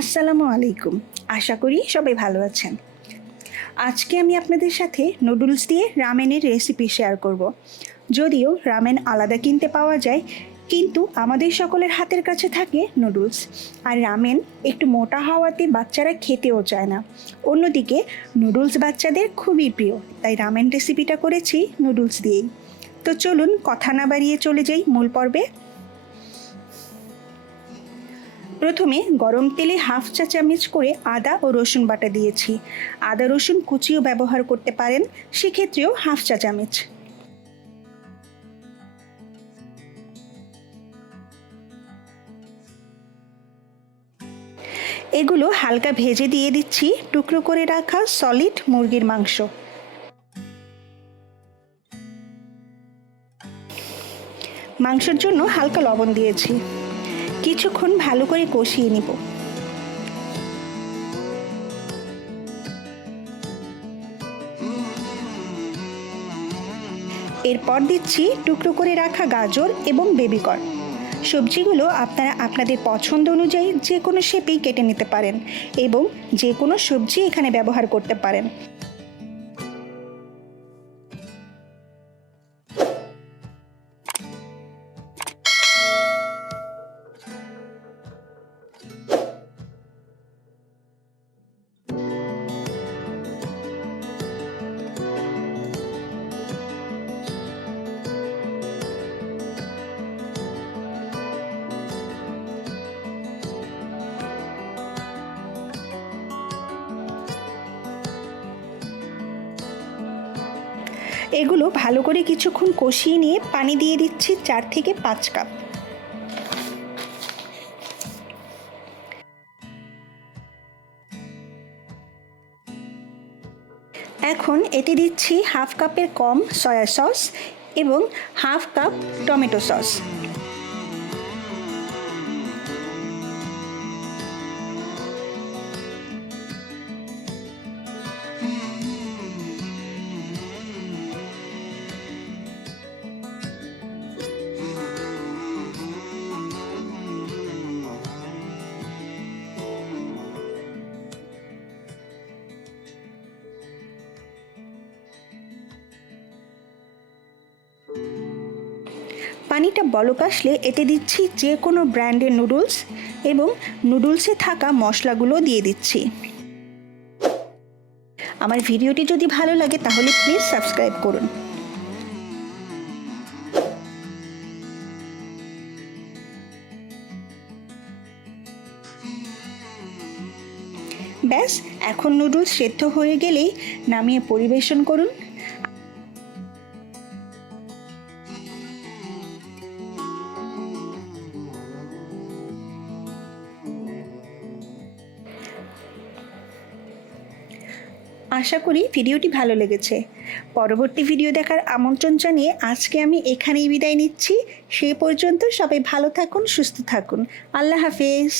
আসসালামু আলাইকুম। আশা করি সবাই ভালো আছেন। আজকে আমি আপনাদের সাথে নুডলস দিয়ে রামেনের রেসিপি শেয়ার করব। যদিও রামেন আলাদা কিনতে পাওয়া যায়, কিন্তু আমাদের সকলের হাতের কাছে থাকে নুডলস। আর রামেন একটু মোটা হওয়াতে বাচ্চারা খেতেও চায় না। অন্যদিকে নুডলস বাচ্চাদের খুবই প্রিয়, তাই রামেন রেসিপিটা করেছি নুডলস দিয়েই। তো চলুন কথা না বাড়িয়ে চলে যাই মূল পর্বে। প্রথমে গরম তেলে হাফ চা চামচ করে আদা ও রসুন বাটা দিয়েছি। আদা রসুন কুচিও ব্যবহার করতে পারেন, সেক্ষেত্রেও হাফ চা চামচ। এগুলো হালকা ভেজে দিয়ে দিচ্ছি টুকরো করে রাখা সলিড মুরগির মাংস। মাংসের জন্য হালকা লবণ দিয়েছি। কিছুক্ষণ ভালো করে কষিয়ে নিব। এরপর দিচ্ছি টুকরো করে রাখা গাজর এবং বেবিকর্ন। সবজিগুলো আপনারা আপনাদের পছন্দ অনুযায়ী যে কোনো শেপেই কেটে নিতে পারেন এবং যে কোনো সবজি এখানে ব্যবহার করতে পারেন। এগুলো ভালো করে কিছুক্ষণ কষিয়ে নিয়ে পানি দিয়ে দিচ্ছি 4 থেকে 5 কাপ। এখন এতে দিচ্ছি হাফ কাপের কম সয়া সস এবং হাফ কাপ টমেটো সস। পানিটা বলক আসলে এতে দিচ্ছি যে কোনো ব্র্যান্ডের নুডলস এবং নুডলসে থাকা মশলাগুলো দিয়ে দিচ্ছি। আমার ভিডিওটি যদি ভালো লাগে তাহলে প্লিজ সাবস্ক্রাইব করুন। ব্যাস, এখন নুডলস সেদ্ধ হয়ে গেলেই নামিয়ে পরিবেশন করুন। আশা করি ভিডিওটি ভালো লেগেছে। পরবর্তী ভিডিও দেখার আমন্ত্রণ জানিয়ে আজকে আমি এখানেই বিদায় নিচ্ছি। সেই পর্যন্ত সবাই ভালো থাকুন, সুস্থ থাকুন। আল্লাহ হাফেজ।